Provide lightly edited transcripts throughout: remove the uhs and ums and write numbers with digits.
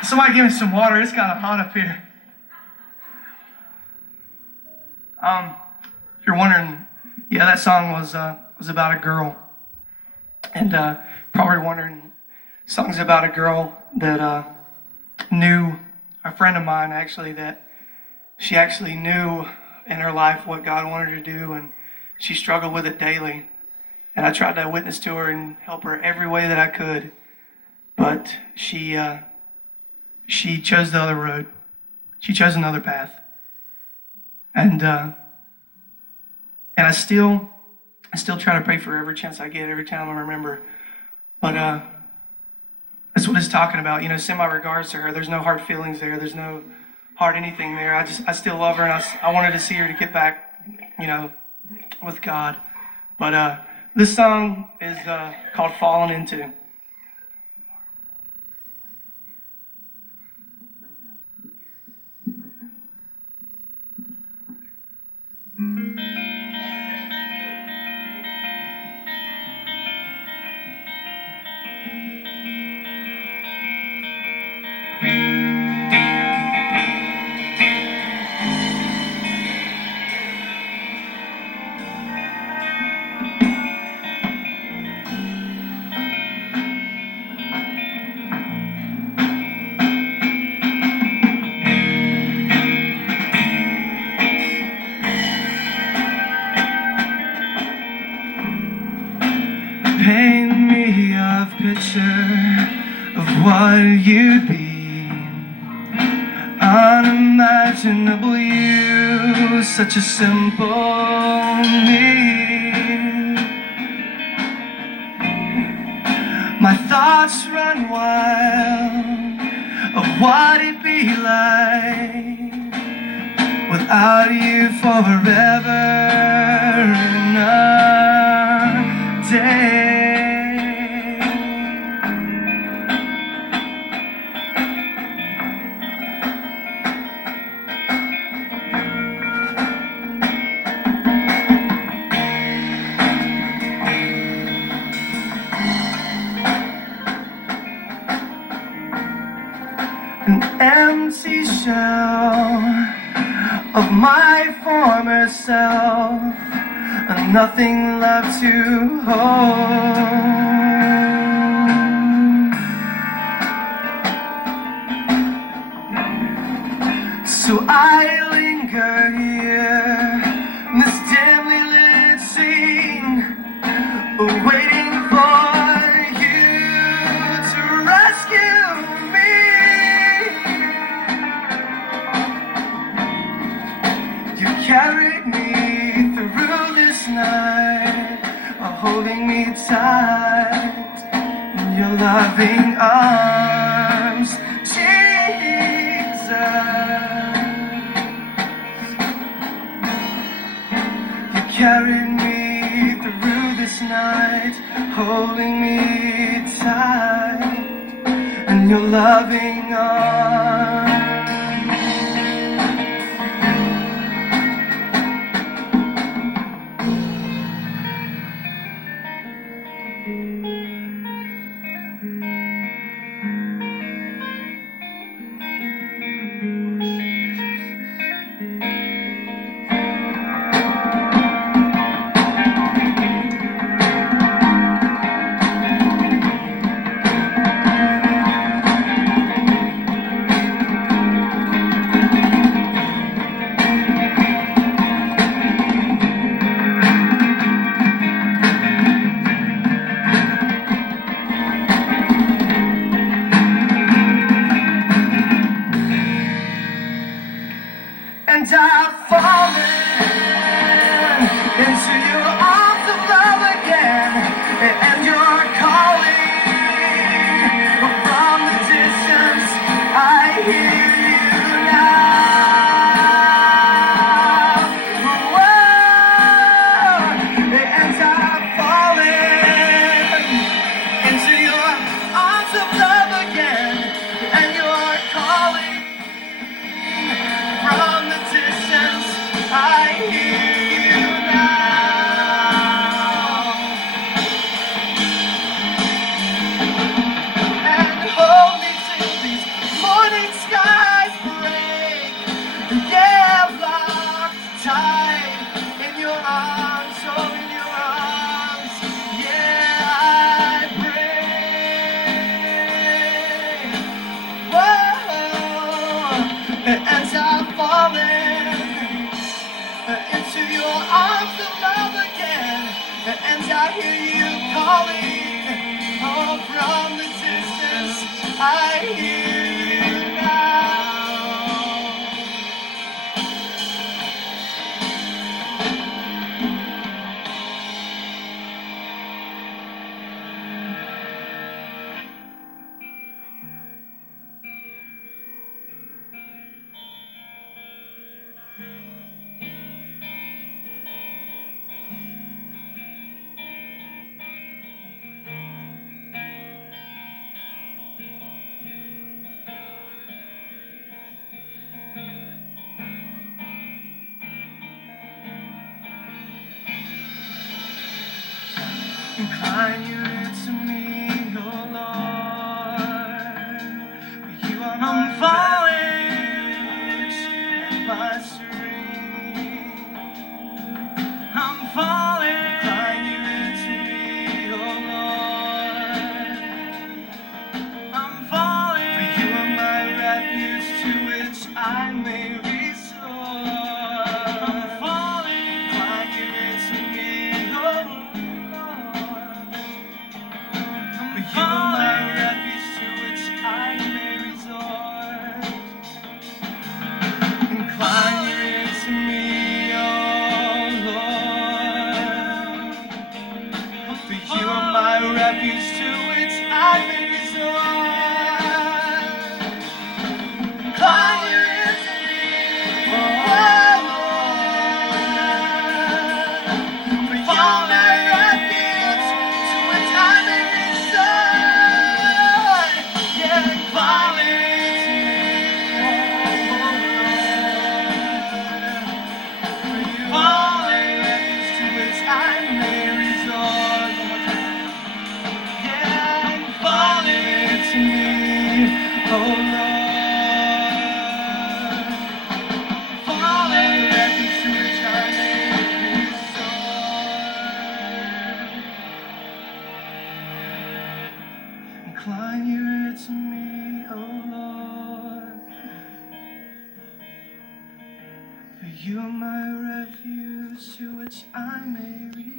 Somebody give me some water. It's kind of hot up here. If you're wondering, yeah, that song was about a girl, and probably wondering, song's about a girl that knew, a friend of mine actually, that she actually knew in her life what God wanted her to do, and she struggled with it daily. And I tried to witness to her and help her every way that I could, but she chose the other road. She chose another path, and I still try to pray for her every chance I get, every time I remember. But that's what it's talking about. You know, send my regards to her. There's no hard feelings there. There's no hard anything there. I still love her, and I wanted to see her to get back, you know, with God. But this song is called "Fallen Into." Paint me a picture of what you'd be. Unimaginable you, such a simple me. My thoughts run wild of what it'd be like without you forever and a day. An empty shell of my former self, and nothing left to hold. So I linger here in this dimly lit scene, waiting for you to rescue me. You carried me through this night, holding me tight in your loving arms, Jesus. You carried me through this night, holding me tight in your loving arms. And I've fallen into your arms of love again, and you're calling from the distance. I hear you now. Whoa. And I've fallen into your arms of love again, and you're calling from the distance. calling, oh, from the distance, I hear you now. Incline your ear to me, oh Lord, for you are my refuge and my strength. I'm falling. Incline your ear to me, oh Lord, I'm falling. For you are my refuge to which I may resort. I'm falling. Incline your ear to me, oh Lord. You are my refuge to which I may resort. Incline your ear to me, oh Lord. For you are my refuge to which I may resort. Incline your ear to me, oh Lord. For you are my refuge to which I may resort. Oh Lord, falling refuge to which I may resort. Incline your ear to me, oh Lord, for you are my refuge to which I may resort.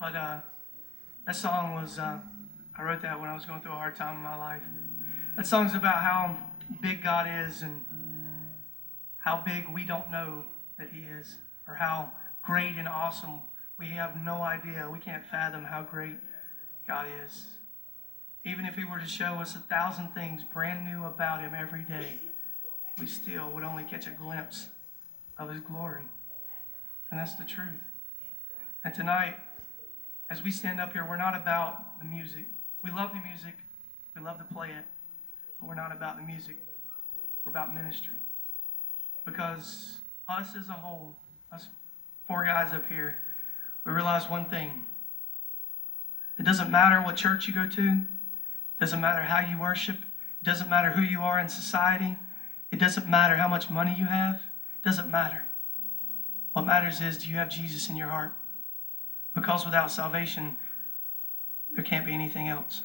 But that song was, I wrote that when I was going through a hard time in my life. That song's about how big God is and how big we don't know that He is, or how great and awesome. We have no idea. We can't fathom how great God is. Even if He were to show us 1,000 things brand new about Him every day, we still would only catch a glimpse of His glory. And that's the truth. And tonight, as we stand up here, we're not about the music. We love the music. We love to play it. But we're not about the music. We're about ministry. Because us as a whole, us 4 guys up here, we realize one thing. It doesn't matter what church you go to. It doesn't matter how you worship. It doesn't matter who you are in society. It doesn't matter how much money you have. It doesn't matter. What matters is, do you have Jesus in your heart? Because without salvation, there can't be anything else.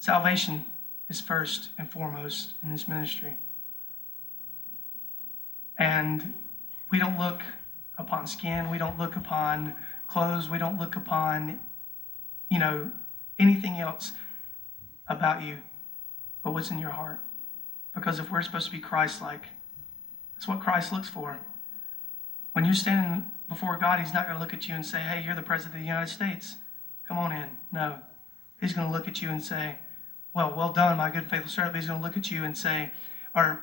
Salvation is first and foremost in this ministry. And we don't look upon skin. We don't look upon clothes. We don't look upon, anything else about you but what's in your heart. Because if we're supposed to be Christ-like, that's what Christ looks for. When you're standing before God, He's not going to look at you and say, hey, you're the President of the United States. Come on in. No. He's going to look at you and say, well done, my good, faithful servant. But He's going to look at you and say, or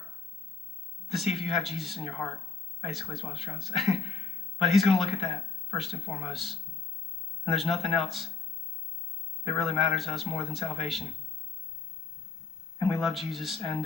to see if you have Jesus in your heart. Basically is what I was trying to say. But He's going to look at that first and foremost. And there's nothing else that really matters to us more than salvation. And we love Jesus. And